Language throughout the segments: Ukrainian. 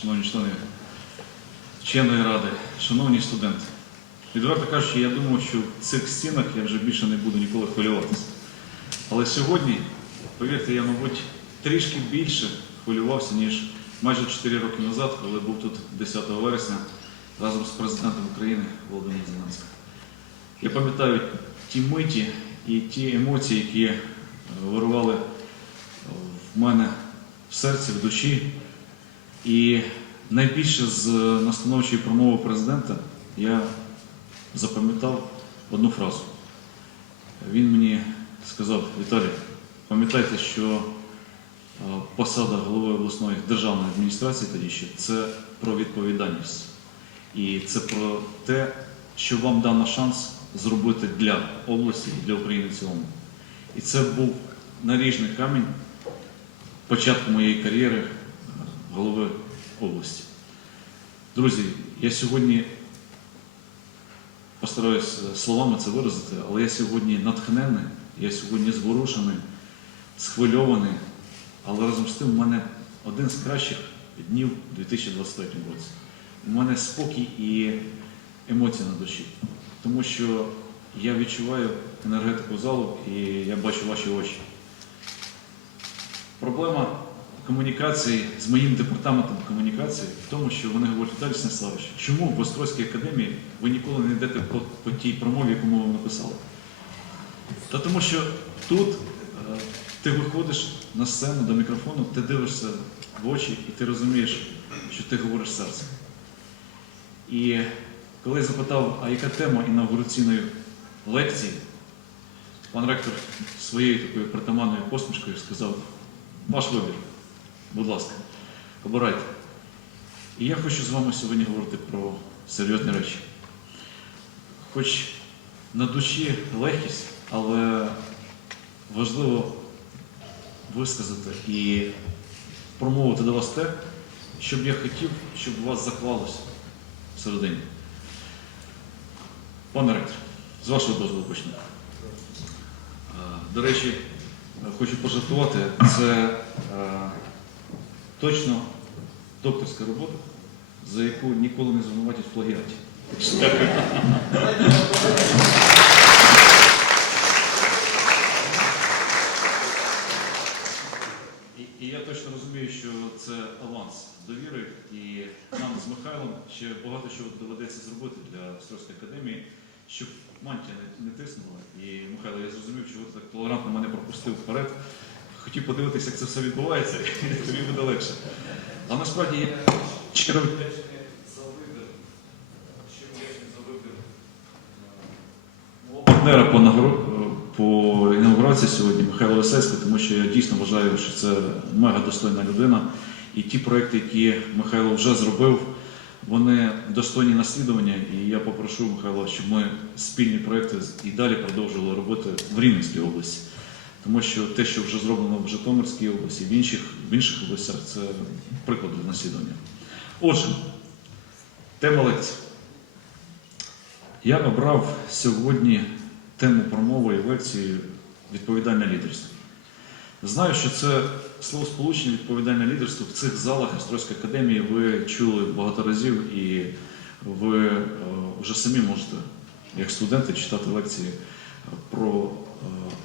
шановні члени вченої ради, шановні студенти. Відверто кажучи, я думав, що в цих стінах я вже більше не буду ніколи хвилюватися. Але сьогодні, повірте, я, мабуть, трішки більше хвилювався, ніж майже 4 роки назад, коли був тут 10 вересня разом з президентом України Володимиром Зеленським. Я пам'ятаю ті миті і ті емоції, які е, вирували е, в мене в серці, в душі. І найбільше з настановчої промови президента я запам'ятав одну фразу. Він мені сказав, Віталій, пам'ятайте, що е, посада голови обласної державної адміністрації тоді ще це про відповідальність. І це про те, що вам дано шанс зробити для області і для України в цілому. І це був наріжний камінь початку моєї кар'єри голови області. Друзі, я сьогодні постараюсь словами це виразити, але я сьогодні натхнений, я сьогодні зворушений, схвильований, але разом з тим у мене один з кращих днів у 2023 році. У мене спокій і емоції на душі, тому що я відчуваю енергетику залу і я бачу ваші очі. Проблема комунікації з моїм департаментом комунікації в тому, що вони говорять, Віталій Станіславович, чому в Острозькій академії ви ніколи не йдете по, по тій промові, яку ми вам написали? Та тому що тут е, ти виходиш на сцену до мікрофону, ти дивишся в очі і ти розумієш, що ти говориш серцем. І коли я запитав, а яка тема інаугураційної лекції, пан ректор своєю такою притаманною посмішкою сказав, ваш вибір, будь ласка, обирайте. І я хочу з вами сьогодні говорити про серйозні речі. Хоч на душі легкість, але важливо висказати і промовити до вас те, що я хотів, щоб у вас заклалося всередині. Пане ректор, з вашого дозволу почну. Е, До речі, е, хочу пожартувати, це е, точно докторська робота, за яку ніколи не звинуватять в плагіаті. І, я точно розумію, що це аванс довіри, і нам з Михайлом ще багато чого доведеться зробити для Острозької академії, щоб мантія не, не тиснула. І Михайло, я зрозумів, чого ти так толерантно мене пропустив вперед. Хотів подивитися, як це все відбувається, і тобі буде легше. А насправді я щиро вдячний за вибір. Щиро вдячний за вибір е, мого партнера по нагород по інаугурації сьогодні Михайло Весельський, тому що я дійсно вважаю, що це мега достойна людина. І ті проекти, які Михайло вже зробив, вони достойні наслідування. І я попрошу Михайла, щоб ми спільні проекти і далі продовжували робити в Рівненській області. Тому що те, що вже зроблено в Житомирській області, в інших, в інших областях, це приклад для наслідування. Отже, тема лекції. Я обрав сьогодні тему промови і лекції відповідальне лідерство. Знаю, що це словосполучення відповідальне лідерство в цих залах Острозької академії ви чули багато разів, і ви е, вже самі можете, як студенти, читати лекції про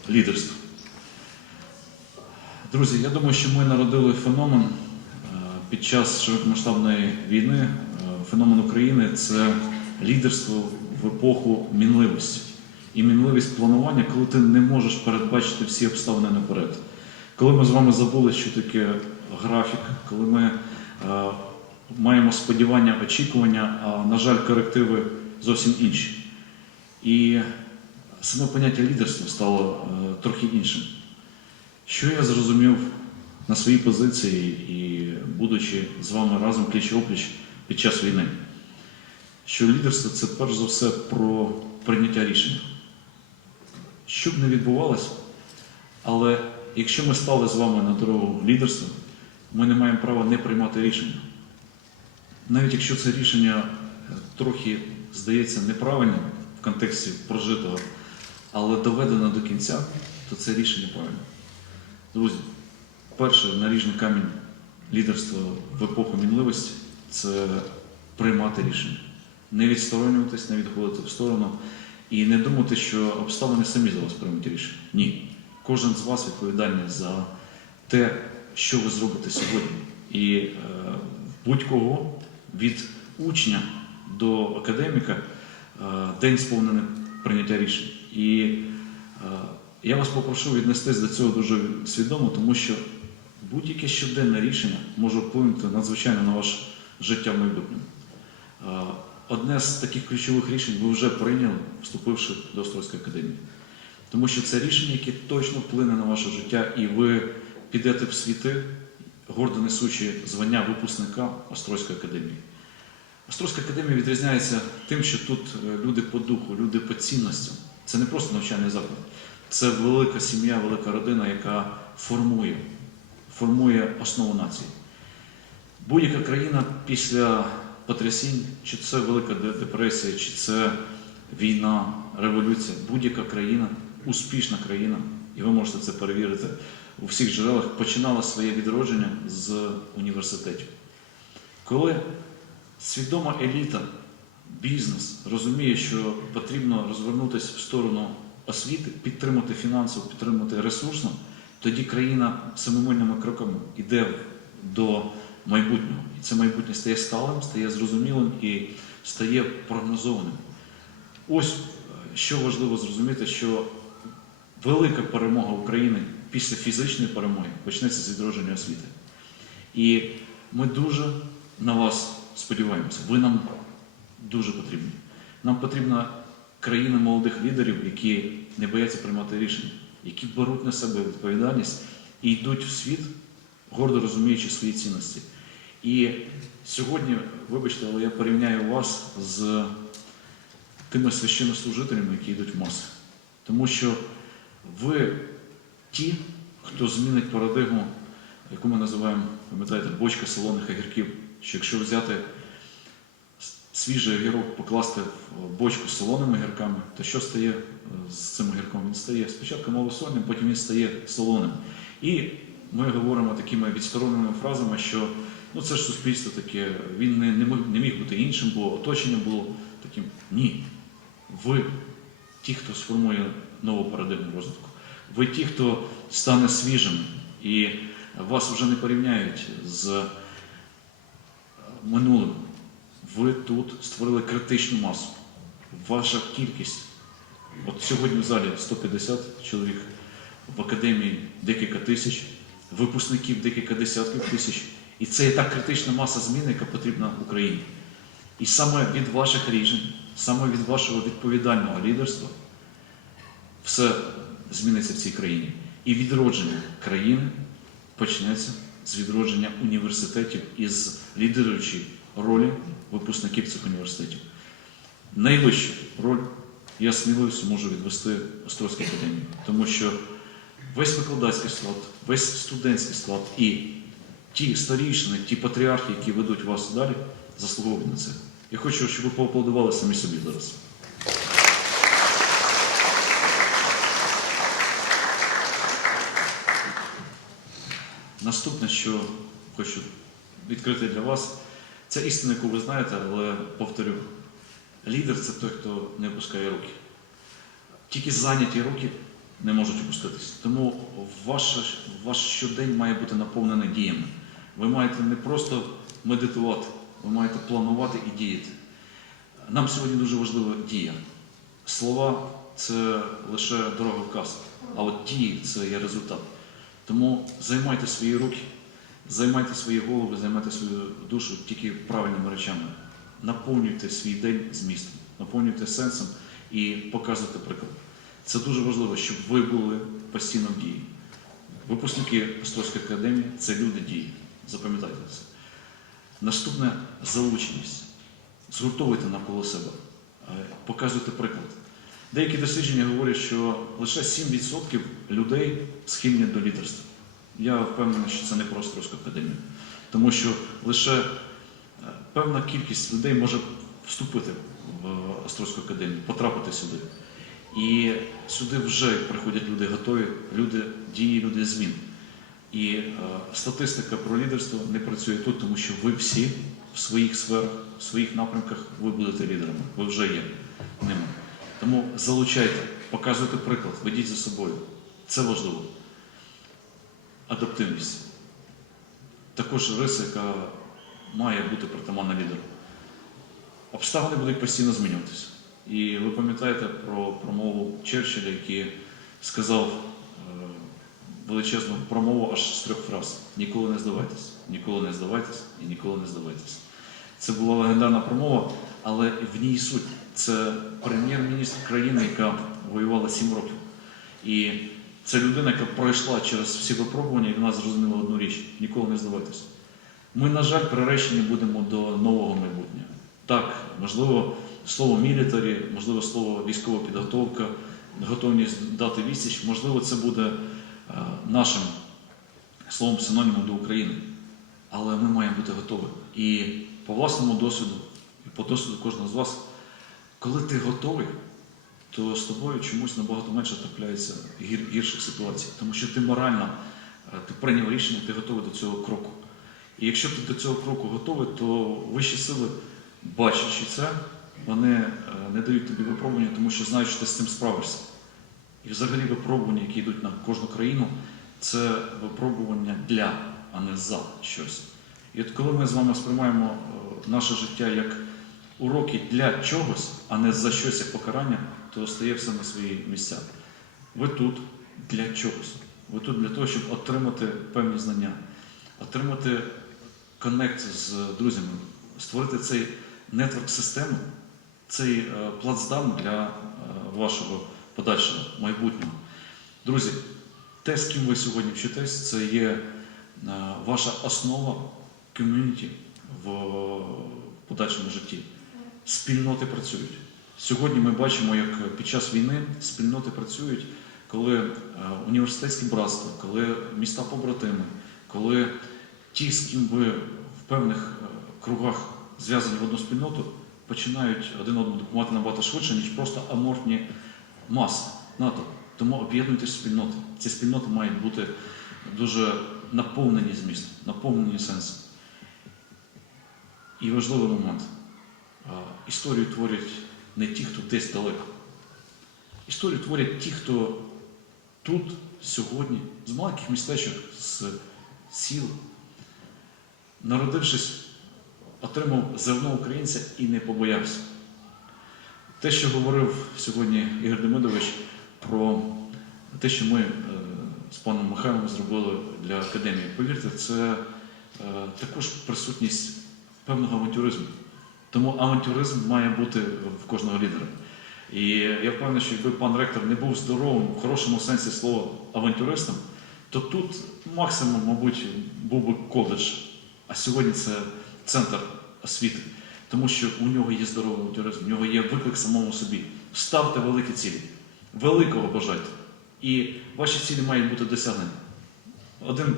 е, лідерство. Друзі, я думаю, що ми народили феномен е, під час широкомасштабної війни. Е, Феномен України це лідерство в епоху мінливості. І мінливість планування, коли ти не можеш передбачити всі обставини наперед. Коли ми з вами забули, що таке графік, коли ми е, маємо сподівання, очікування, а на жаль, корективи зовсім інші. І саме поняття лідерства стало трохи іншим. Що я зрозумів на своїй позиції і будучи з вами разом пліч опліч під час війни, що лідерство це перш за все про прийняття рішення. Що б не відбувалося, але якщо ми стали з вами на дорогу лідерства, ми не маємо права не приймати рішення. Навіть якщо це рішення е, трохи здається неправильним в контексті прожитого, але доведено до кінця, то це рішення правильне. Друзі, перший наріжний камінь лідерство в епоху мінливості це приймати рішення, не відсторонюватись, не відходити в сторону і не думати, що обставини самі за вас приймуть рішення. Ні. Кожен з вас відповідальний за те, що ви зробите сьогодні. І е, будь-кого від учня до академіка е, день сповнений прийняття рішень. І е, я вас попрошу віднестись до цього дуже свідомо, тому що будь-яке щоденне рішення може вплинути надзвичайно на ваше життя в майбутньому. Одне з таких ключових рішень ви вже прийняли, вступивши до Острозької академії. Тому що це рішення, яке точно вплине на ваше життя, і ви підете в світи, гордо несучи звання випускника Острозької академії. Острозька академія відрізняється тим, що тут е, люди по духу, люди по цінностям. Це не просто навчальний заклад, це велика сім'я, велика родина, яка формує, формує основу нації. Будь-яка країна після потрясінь, чи це Велика депресія, чи це війна, революція, будь-яка країна, успішна країна, і ви можете це перевірити у всіх джерелах, починала своє відродження з університетів. Коли свідома еліта, бізнес розуміє, що потрібно розвернутися в сторону освіти, підтримати фінансово, підтримати ресурсно, тоді країна семимильними кроками йде до майбутнього. І це майбутнє стає сталим, стає зрозумілим і стає прогнозованим. Ось е, що важливо зрозуміти, що велика перемога України після фізичної перемоги почнеться з відродження освіти. І ми дуже на вас сподіваємося. Ви нам дуже потрібні. Нам потрібна країна молодих лідерів, які не бояться приймати рішення, які беруть на себе відповідальність і йдуть в світ, гордо розуміючи свої цінності. І сьогодні, вибачте, але я порівняю вас з тими священнослужителями, які йдуть в маси. Тому що ви ті, хто змінить парадигму, яку ми називаємо, пам'ятаєте, бочка солоних огірків. Що якщо взяти свіжий огірок, покласти в бочку з солоними огірками, то що стає е, з цим огірком? Він стає спочатку малосольним, потім він стає солоним. І ми говоримо такими відстороненими фразами, що ну це ж суспільство таке, він не, не, міг, не міг бути іншим, бо оточення було таким. Ні. Ви ті, хто сформує нову парадигму розвитку. Ви ті, хто стане свіжим, і вас вже не порівняють з е, минулим. Ви тут створили критичну масу. Ваша кількість, от сьогодні в залі 150 чоловік, в академії декілька тисяч, випускників декілька десятків тисяч. І це є та критична маса змін, яка потрібна Україні. І саме від ваших рішень, саме від вашого відповідального лідерства все зміниться в цій країні. І відродження країни почнеться з відродження університетів і з лідируючої ролі випускників цих університетів. Найвищу роль я сміливістю можу відвести Острозькій академії, тому що весь викладацький склад, весь студентський склад і ті старішини, ті патріархи, які ведуть вас далі, заслуговують на це. Я хочу, щоб ви поаплодували самі собі зараз. Наступне, що хочу відкрити для вас, це істина, яку ви знаєте, але повторю, лідер це той, хто не опускає руки. Тільки зайняті руки не можуть опуститись. Тому ваш, ваш щодень має бути наповнений діями. Ви маєте не просто медитувати, ви маєте планувати і діяти. Нам сьогодні дуже важлива дія. Слова це лише дорога вказ, а от дії це є результат. Тому займайте свої руки, займайте свої голови, займайте свою душу тільки правильними речами. Наповнюйте свій день змістом, наповнюйте сенсом і показуйте приклад. Це дуже важливо, щоб ви були постійно в дії. Випускники Острозької академії це люди дії. Запам'ятайте це. Наступне залученість. Згуртовуйте навколо себе, е, показуйте приклад. Деякі дослідження говорять, що лише 7% людей схильні до лідерства. Я впевнений, що це не про Острозьку академію, тому що лише е, певна кількість людей може вступити в Острозьку академію, потрапити сюди. І сюди вже приходять люди готові, люди дії, люди змін. І е, статистика про лідерство не працює тут, тому що ви всі в своїх сферах, в своїх напрямках ви будете лідерами. Ви вже є ними. Тому залучайте, показуйте приклад, ведіть за собою. Це важливо. Адаптивність. Також риса, яка має бути притаманна лідеру. Обставини будуть постійно змінюватися. І ви пам'ятаєте про промову Черчилля, який сказав е, величезну промову аж з трьох фраз: ніколи не здавайтесь, ніколи не здавайтесь і ніколи не здавайтесь. Це була легендарна промова, але в ній суть. Це прем'єр-міністр країни, яка воювала сім років. І це людина, яка пройшла через всі випробування, і вона зрозуміла одну річ: ніколи не здавайтесь. Ми, на жаль, приречені будемо до нового майбутнього. Так, можливо, слово мілітарі, можливо, слово військова підготовка, готовність дати відсіч, можливо, це буде е, нашим словом синонімом до України. Але ми маємо бути готові. І по власному досвіду, і по досвіду кожного з вас, коли ти готовий, то з тобою чомусь набагато менше трапляється гір, гірших ситуацій. Тому що ти морально е, ти прийняв рішення, ти готовий до цього кроку. І якщо ти до цього кроку готовий, то вищі сили, бачачи це, вони е, не дають тобі випробування, тому що знають, що ти з цим справишся. І взагалі випробування, які йдуть на кожну країну, це випробування для, а не за щось. І от коли ми з вами сприймаємо е, наше життя як уроки для чогось, а не за щось як покарання, то стає все на свої місця. Ви тут для чогось. Ви тут для того, щоб отримати певні знання, отримати коннект з друзями, створити цей нетворк системи, цей е, плацдарм для е, вашого подальшого майбутнього. Друзі, те, з ким ви сьогодні вчитесь, це є е, ваша основа ком'юніті в подальшому житті. Спільноти працюють. Сьогодні ми бачимо, як під час війни спільноти працюють, коли е, університетські братства, коли міста побратими, коли ті, з ким ви в певних е, кругах зв'язані в одну спільноту, починають один одному допомагати набагато швидше, ніж просто аморфні маси НАТО. Тому об'єднуйтесь спільноти. Ці спільноти мають бути дуже наповнені змістом, наповнені сенсом. І важливий момент. Історію творять не ті, хто десь далеко. Історію творять ті, хто тут, сьогодні, з маленьких містечок, з сіл, народившись, отримав зерно українця і не побоявся. Те, що говорив сьогодні Ігор Демидович про те, що ми е, з паном Михайлом зробили для академії, повірте, це е, також присутність певного авантюризму. Тому авантюризм має бути в кожного лідера. І я впевнений, що якби пан ректор не був здоровим в хорошому сенсі слова авантюристом, то тут максимум, мабуть, був би коледж. А сьогодні це центр освіти. Тому що у нього є здоровий авантюризм, у нього є виклик самому собі. Ставте великі цілі, великого бажайте. І ваші цілі мають бути досягнені. Один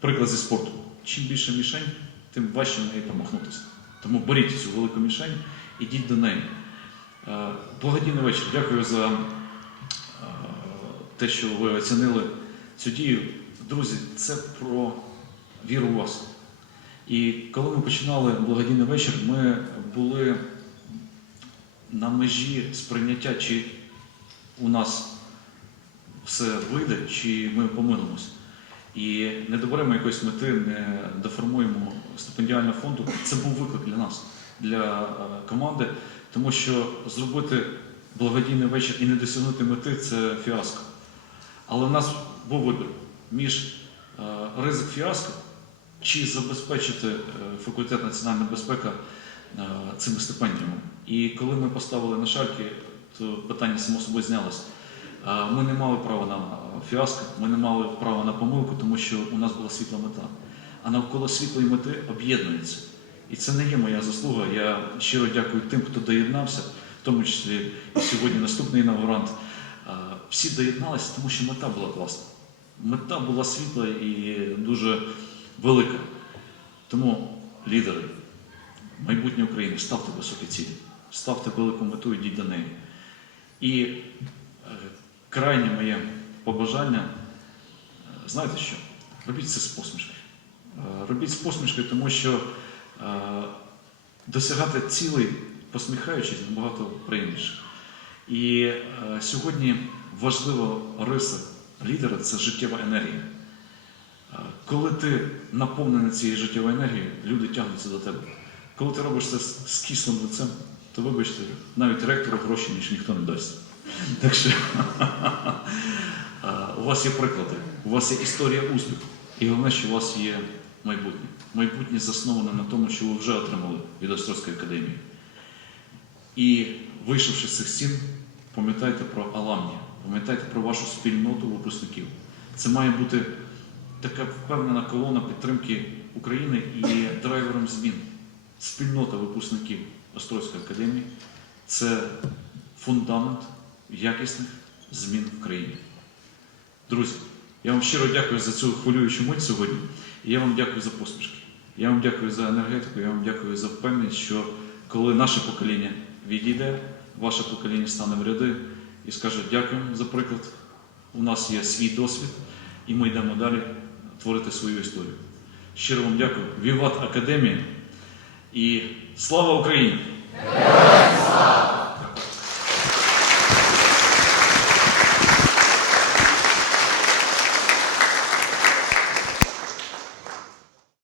приклад зі спорту. Чим більше мішень, тим важче неї промахнутися. Тому беріть цю велику мішень, ідіть до неї. Е, Благодійний вечір. Дякую за е, те, що ви оцінили цю дію. Друзі, це про віру у вас. І коли ми починали благодійний вечір, ми були на межі сприйняття, чи у нас все вийде, чи ми помилимось. І не доберемо якоїсь мети, не доформуємо стипендіального фонду. Це був виклик для нас, для е, команди, тому що зробити благодійний вечір і не досягнути мети це фіаско. Але в нас був вибір між е, ризик фіаско чи забезпечити е, факультет національна безпека е, цими стипендіями. І коли ми поставили на шальки, то питання само собою знялося. Ми не мали права на фіаско, ми не мали права на помилку, тому що у нас була світла мета. А навколо світлої мети об'єднується. І це не є моя заслуга. Я щиро дякую тим, хто доєднався, в тому числі і сьогодні наступний інаугурант. Всі доєдналися, тому що мета була класна. Мета була світла і дуже велика. Тому лідери, майбутнє України, ставте високі цілі, ставте велику мету, йдіть до неї. І крайнє моє побажання, е, знаєте що? робіть це з посмішкою. Е, Робіть з посмішкою, тому що е, досягати цілей, посміхаючись, набагато приємніше. І сьогодні важлива риса лідера це життєва енергія. Коли ти наповнений цією життєвою енергією, люди тягнуться до тебе. Коли ти робиш це з кислим лицем, то вибачте, навіть ректору гроші ніж ніхто не дасть. Так що у вас є приклади, у вас є історія успіху. І головне, що у вас є майбутнє. Майбутнє засноване на тому, що ви вже отримали від Острозької академії. І вийшовши з цих стін, пам'ятайте про Аламні, пам'ятайте про вашу спільноту випускників. Це має бути така впевнена колона підтримки України і драйвером змін. Спільнота випускників Острозької академії це фундамент якісних змін в країні. Друзі, я вам щиро дякую за цю хвилюючу мить сьогодні. І я вам дякую за посмішки. Я вам дякую за енергетику, я вам дякую за впевненість, що коли наше покоління відійде, ваше покоління стане в ряди і скаже дякую за приклад. У нас є свій досвід, і ми йдемо далі творити свою історію. Щиро вам дякую. Віват Академія і слава Україні!